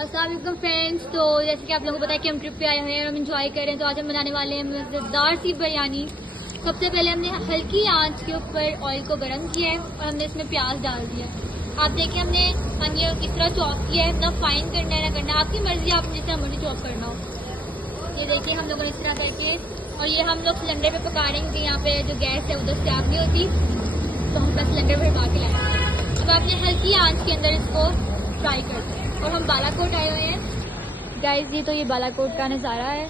अस्सलाम वालेकुम फ्रेंड्स। तो जैसे कि आप लोगों को पता है कि हम ट्रिप पे आए हुए हैं और हम इंजॉय कर रहे हैं। तो आज हम बनाने वाले हैं मज़ेदार सी बिरयानी। सबसे पहले हमने हल्की आंच के ऊपर ऑयल को गर्म किया है और हमने इसमें प्याज डाल दिया। आप देखें हमने अनियन इस तरह चॉप किया है, ना फाइन करना है ना करना, आपकी मर्जी, आप जिस तरह मर्जी चॉप करना हो। ये देखिए हम लोगों ने इस तरह करके, और ये हम लोग सिलेंडर पे पका रहे हैं क्योंकि यहाँ पे जो गैस है उधर से आग नहीं होती, तो हम बस सिलेंडर पर पका के लाए। अब आपने हल्की आंच के अंदर इसको फ्राई कर दिया। और हम बालाकोट आए हुए हैं गाइस। ये तो ये बालाकोट का नज़ारा है।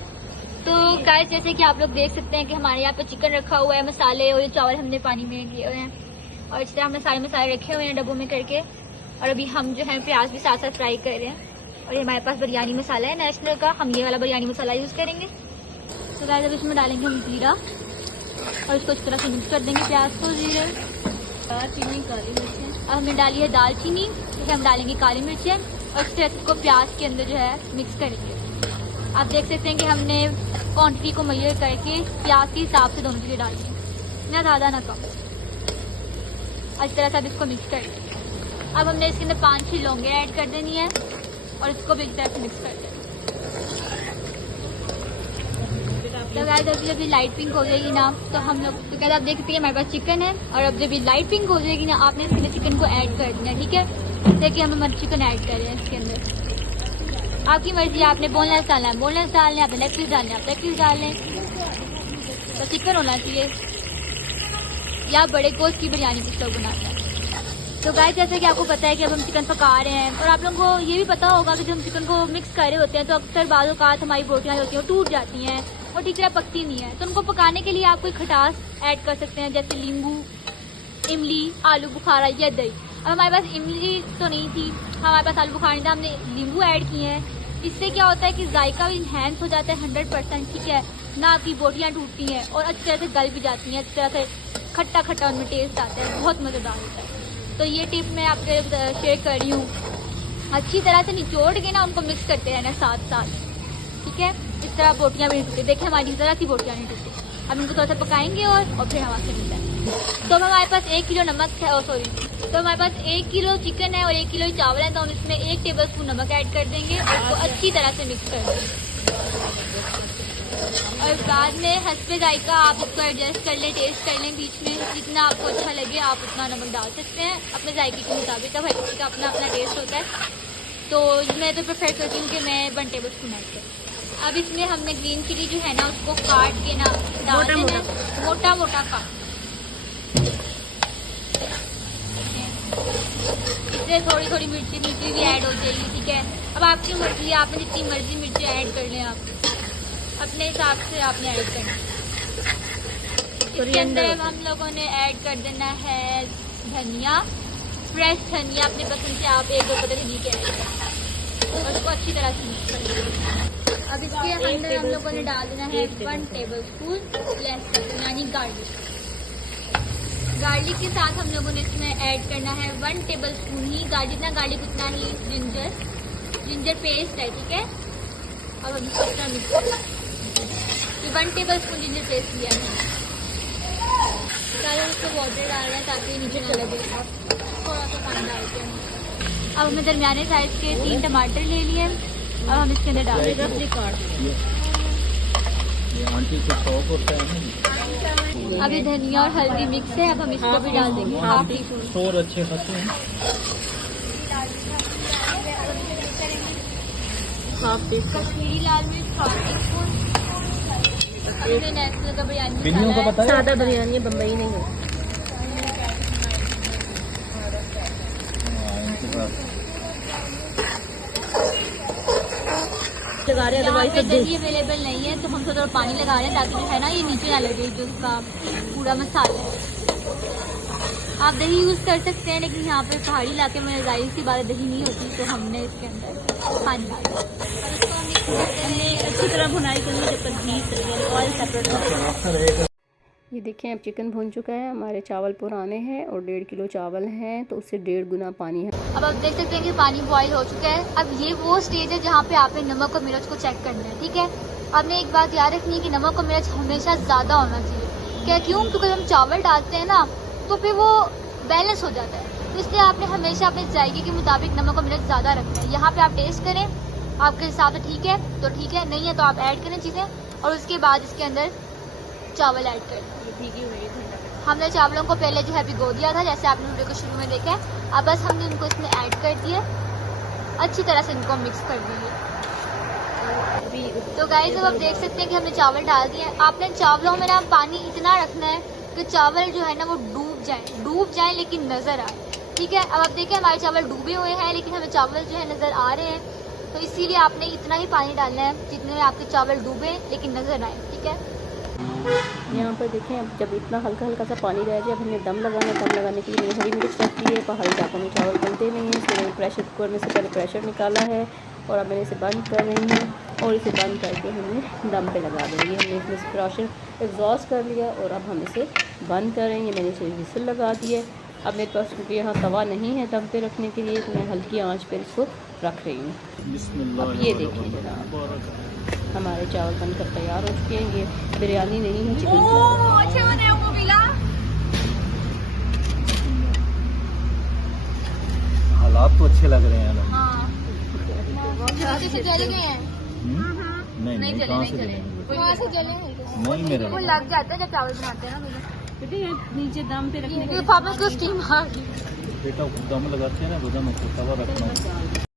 तो गाइस जैसे कि आप लोग देख सकते हैं कि हमारे यहाँ पे चिकन रखा हुआ है, मसाले और ये चावल हमने पानी में लिए हुए हैं और इस तरह हमने सारे मसाले रखे हुए हैं डब्बों में करके। और अभी हम जो है प्याज भी साथ साथ फ्राई कर रहे हैं। और ये हमारे पास बिरयानी मसाला है नेशनल का, हम ये वाला बिरयानी मसाला यूज़ करेंगे। तो गाइस अब इसमें डालेंगे हम जीरा और इसको इस तरह से मिक्स कर देंगे प्याज को। जीरा, दालचीनी, काली मिर्चें। अब हमने डाली है दालचीनी, जैसे हम डालेंगे काली मिर्चें और इस तरह को प्याज के अंदर जो है मिक्स करेंगे। आप देख सकते हैं कि हमने क्वांटिटी को मेजर करके प्याज के हिसाब से दोनों चीज़ें डाली हैं, ना ज़्यादा ना कम। इस तरह से अब इसको मिक्स करेंगे। अब हमने इसके अंदर 5-6 लौंगे ऐड कर देनी है और इसको भी इस तरह से मिक्स कर देंगे। तो गाइस जब ये लाइट पिंक हो जाएगी ना, तो हम लोग तो कहते आप देख सकते हैं हमारे पास चिकन है। और अब जब ये लाइट पिंक हो जाएगी ना, आपने इसके अंदर चिकन को ऐड कर देना, ठीक है। देखिए हम चिकन ऐड कर रहे हैं इसके अंदर। आपकी मर्जी, आपने बोनलेस डालना है बोनलेस डाल लें, आपने लेग पीस डालना है आप लेग पीस डाल लें। तो चिकन होना चाहिए, या बड़े गोश्त की बिरयानी कुछ लोग बनाते हैं। तो गाइस जैसे कि आपको पता है कि अब हम चिकन पका रहे हैं, और आप लोगों को ये भी पता होगा कि जब हम चिकन को मिक्स कर रहे होते हैं तो अक्सर बाज़ औक़ात हमारी बोटियाँ होती हैं वो टूट जाती हैं और ठीक तरह पकती नहीं है। तो उनको पकाने के लिए आप कोई खटास ऐड कर सकते हैं, जैसे नींबू, इमली, आलू बुखारा या दही। अब हमारे पास इमली तो नहीं थी, हमारे पास आलू बुखारा नहीं था, हमने नींबू ऐड किए हैं। इससे क्या होता है कि जायका भी इन्हेंस हो जाता है 100%, ठीक है ना। आपकी बोटियाँ टूटती हैं और अच्छी तरह से गल भी जाती हैं, अच्छी तरह से खट्टा खट्टा उनमें टेस्ट आता है, बहुत मज़ेदार होता है। तो ये टिप मैं आपके शेयर कर रही हूँ। अच्छी तरह से निचोड़ के ना उनको मिक्स करते रहना साथ साथ, ठीक है। इस तरह बोटियाँ भी नहीं टूटती। देखिए हमारी ज़रा सी बोटियाँ नहीं टूटती। अब इनको थोड़ा सा पकाएंगे और फिर हवा से मिलता है। तो हमारे पास 1 किलो नमक है, तो हमारे पास 1 किलो चिकन है और 1 किलो चावल है। तो हम इसमें 1 टेबल स्पून नमक ऐड कर देंगे और इसको अच्छी तरह से मिक्स कर देंगे। और बाद में हस्बे जायका आप इसको एडजस्ट कर लें, टेस्ट कर लें बीच में, जितना आपको अच्छा लगे आप उतना नमक डाल सकते हैं अपने जायके के मुताबिक। अब हर किसी का अपना अपना टेस्ट होता है, तो मैं तो प्रेफर करती हूँ कि मैं 1 टेबल स्पून ऐड करूँ। अब इसमें हमने ग्रीन चिली जो है ना उसको काट के ना डाल देना, मोटा मोटा काट। इससे थोड़ी थोड़ी मिर्ची भी ऐड हो जाएगी, ठीक है। अब आपकी मर्जी, आपने जितनी मर्जी मिर्ची ऐड कर लें, आप अपने हिसाब से आपने ऐड करना। इसके अंदर हम लोगों ने ऐड कर देना है धनिया, फ्रेश धनिया अपने पसंद से, आप 1-2 पत्ते धनिया के ऐड करें और उसको अच्छी तरह से मिक्स कर दें। अब इसके अंदर हम लोगों ने डाल देना है 1 टेबल स्पून लहसुन यानी गार्लिक। गार्लिक के साथ हम लोगों ने इसमें ऐड करना है 1 टेबल स्पून ही जितना गार्लिक उतना ही जिंजर पेस्ट है, ठीक है। अब हम इसको इतना मिक्स करें। 1 टेबल स्पून जिंजर पेस्ट लिया है। उसको वाटर डाल रहे हैं ताकि नीचे न लगे, थोड़ा सा पानी डालते हैं। अब हमने दरमियाने साइज के 3 टमाटर ले लिए। अब हम इसके अंदर डाल देंगे। अब ये धनिया और हल्दी मिक्स है, अब हम इसको भी डाल देंगे 1/2 टीस्पून। अच्छे खाते हैं। कश्मीरी लाल मिर्च 1/2 टीस्पून। नेशनल का बिरयानी मसाला है, सादा बिरयानी है, बम्बई नहीं है। लगा रहे हैं, दही अवेलेबल नहीं है तो हम थोड़ा पानी लगा रहे हैं ताकि जो है ना ये नीचे ना लगे जो उसका पूरा मसाला है। आप दही यूज़ कर सकते हैं, लेकिन यहाँ पे पहाड़ी इलाके में जाहिर सी बात दही नहीं होती, तो हमने इसके अंदर पानी डाला। हमने अच्छी तरह भुनाई करनी है जब तक घी ऑयल सेपरेट। ये देखें अब चिकन भून चुका है, हमारे चावल पुराने हैं और 1.5 किलो चावल हैं तो उससे 1.5 गुना पानी है। अब आप देख सकते हैं कि पानी बॉईल हो चुका है। अब ये वो स्टेज है जहाँ पे आपने नमक और मिर्च को चेक करना है, ठीक है। आपने एक बात याद रखनी है कि नमक और मिर्च हमेशा ज़्यादा होना चाहिए। क्या क्यों? क्योंकि हम चावल डालते हैं ना तो फिर वो बैलेंस हो जाता है। तो इसलिए आपने हमेशा अपने जायके के मुताबिक नमक और मिर्च ज़्यादा रखना है। यहाँ पे आप टेस्ट करें, आपके हिसाब से ठीक है तो ठीक है, नहीं है तो आप ऐड करें चीज़ें, और उसके बाद इसके अंदर चावल ऐड करें। हमने चावलों को पहले जो है भिगो दिया था, जैसे आपने वीडियो को शुरू में देखा है। अब बस हमने इनको इसमें ऐड कर दिए, अच्छी तरह से इनको मिक्स कर दिए। तो गाइस अब आप देख सकते हैं कि हमने चावल डाल दिए हैं। आपने चावलों में ना पानी इतना रखना है कि चावल जो है ना वो डूब जाए लेकिन नजर आए। ठीक है, अब आप देखें हमारे चावल डूबे हुए हैं लेकिन हमें चावल जो है नजर आ रहे हैं, तो इसीलिए आपने इतना ही पानी डालना है जितने में आपके चावल डूबे लेकिन नजर आए। ठीक है, यहाँ पर देखें अब जब इतना हल्का हल्का सा पानी रह जाए, अब हमने दम लगाना है। दम लगाने के लिए मैंने हरी मिर्च रखी है, पहाड़ी चाकू में चावल बनते नहीं हैं, इसलिए मैंने प्रेशर कुकर में से पहले प्रेशर निकाला है और अब मैंने इसे बंद कर रही हूँ और इसे बंद करके हमने दम पे लगा देंगे। हमने इसमें से प्रेशर एग्जॉस्ट कर लिया और अब हम इसे बंद कर रहे हैं। मैंने इसे विसल लगा दी है। अब मेरे पास क्योंकि यहाँ तवा नहीं है दम पे रखने के लिए, तो मैं हल्की आंच पर इसको रख रही हूँ। अब ये देखिए जनाब, हमारे चावल बनकर तैयार हो चुके हैं। ये बिरयानी नहीं है, चिकन अच्छे बने हो मिला। हालात तो अच्छे लग रहे हैं ना। से जल गए हैं। नहीं कहाँ से जले? वहाँ से जले हैं। नहीं मेरे वो लग जाता है जब चावल बनाते हैं ना मुझे। नीचे दम पे रखने पापा को स्टीम आ गई। बेटा दम लगाते हैं ना, दम को तवा रखना।